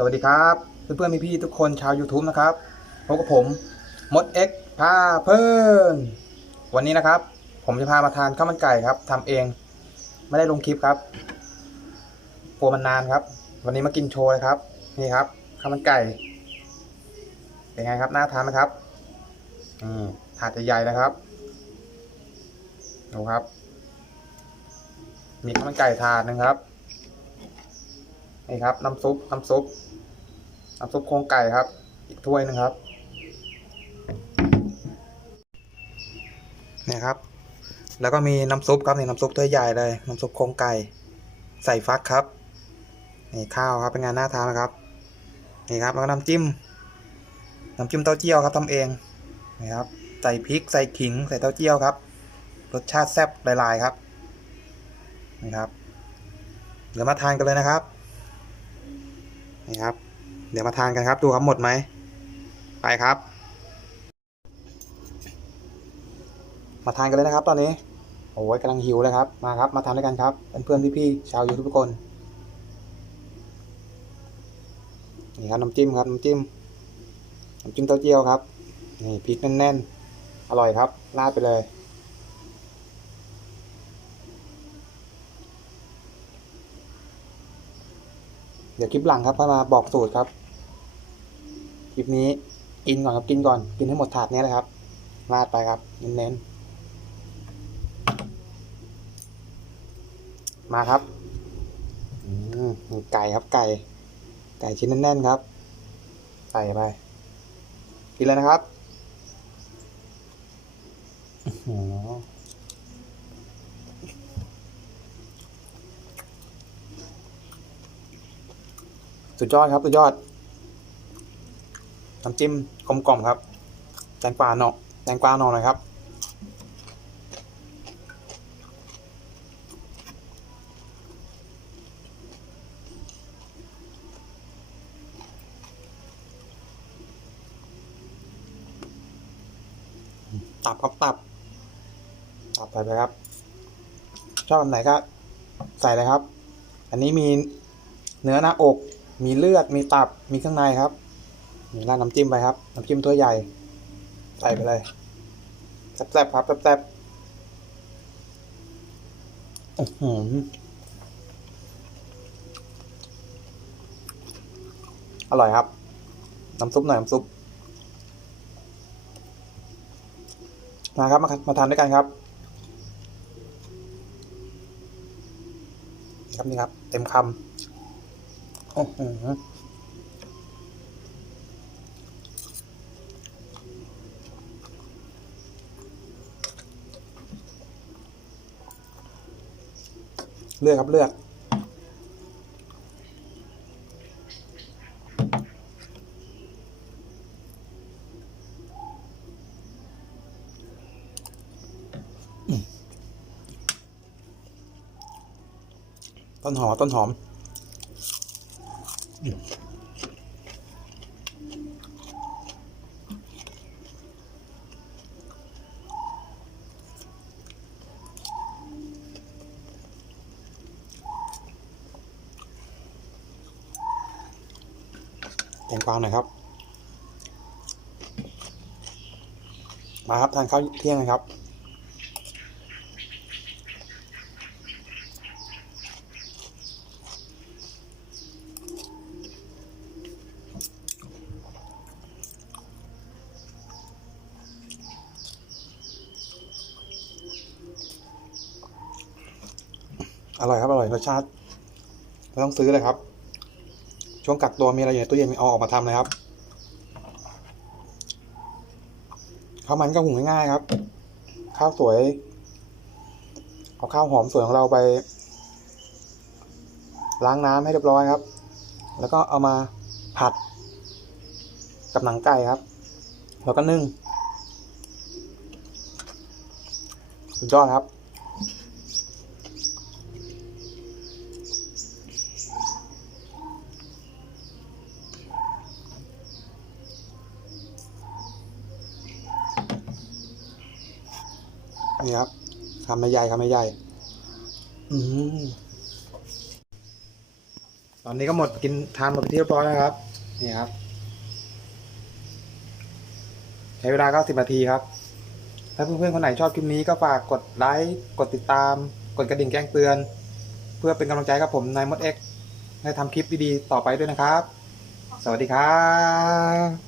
สวัสดีครับเพื่อนๆพี่ๆทุกคนชาว YouTube นะครับพบกับผมมด X พาเพิ่นวันนี้นะครับ ผมจะพามาทานข้าวมันไก่ครับทำเอง ไม่ได้ลงคลิปครับกลัวมันนานครับ วันนี้มากินโชว์เลยครับ นี่ครับข้าวมันไก่ เป็นไงครับน่าทานไหมครับอืมถาดใหญ่ๆนะครับดูครับ มีข้าวมันไก่ถาดหนึ่งครับ นี่ครับ น้ำซุปน้ำซุปน้ำซุปโครงไก่ครับ อีกถ้วยหนึงครับนี่ครับ แล้วก็มีน้ำซุปครับนี่น้ำซุปถ้วยใหญ่เลยน้ำซุปโครงไก่ ใส่ฟักครับนี่ข้าวครับเป็นงานน่าทานนะครับนี่ครับแล้วก็น้ำจิ้มน้ำจิ้มเต้าเจี้ยวครับทำเองนี่ครับใส่พริกใส่ขิงใส่เต้าเจี้ยวครับ รสชาติแซ่บลายๆครับนี่ครับเดี๋ยวมาทานกันเลยนะครับ นี่ครับ เดี๋ยวมาทานกันครับ ดูครับหมดไหม ไปครับ มาทานกันเลยนะครับ ตอนนี้ โอ้ยกำลังหิวเลยครับ มาครับ มาทานด้วยกันครับ เพื่อนๆพี่ๆชาวยูทูบทุกคน นี่ครับน้ำจิ้มครับน้ำจิ้มน้ำจิ้มเต้าเจี้ยวครับ นี่พริกแน่นๆ อร่อยครับ ราดไปเลย เดี๋ยวคลิปหลังครับค่อยมาบอกสูตรครับ คลิปนี้กินก่อนครับกินก่อน กินให้หมดถาดนี้เลยครับราดไปครับ เน้นๆ มาครับอืมไก่ครับไก่ ไก่ชิ้นแน่นๆครับ ใส่ไป กินเลยนะครับอื้อหือ สุดยอดครับ สุดยอด น้ำจิ้มกลมกล่อมครับ แตงกวาเนาะแตงกวาหน่อหน่อยครับ ตับครับตับ ตับใส่ไปครับ ชอบแบบไหนก็ใส่เลยครับ อันนี้มีเนื้อหน้าอก มีเลือดมีตับมีเครื่องในครับนี่ราดน้ำจิ้มไปครับน้ำจิ้มถ้วใหญ่ ใส่ไปเลยแซ่บๆครับแซ่บๆอื้อหืออร่อยครับ น้ำซุปหน่อยน้ำซุปมาครับมามาทานด้วยกันครับครับนี่ครับ เต็มคำ โอ้โหเลือดครับเลือดต้นหอมต้นหอม แตงกวาหน่อยครับ มาครับทานข้าวเที่ยงกันครับ อร่อยครับอร่อยรสชาติไม่ต้องซื้อเลยครับ ช่วงกักตัวมีอะไรอยู่ในตู้เย็นมีเอาออกมาทำเลยครับข้าวมันก็หุงง่ายๆครับ ข้าวสวยเอาข้าวหอมสวยของเราไป ล้างน้ำให้เรียบร้อยครับ แล้วก็เอามาผัด กับหนังไก่ครับ แล้วก็นึ่งสุดยอดครับ นี่ครับคำไม่ใหญ่คำไม่ใหญ่อืมไปอนนี้ก็หมดกินทานหมดไปที่เรียบร้อยแล้วครับ นี่ครับ ใช้เวลาก็สิบนาทีครับ ถ้าเพื่อนๆคนไหนชอบคลิปนี้ก็ฝากกดไลค์กดติดตาม กดกระดิ่งแจ้งเตือน เพื่อเป็นกำลังใจกับผมนายมดเอ็กได้ทำคลิปดีๆต่อไปด้วยนะครับ สวัสดีครับ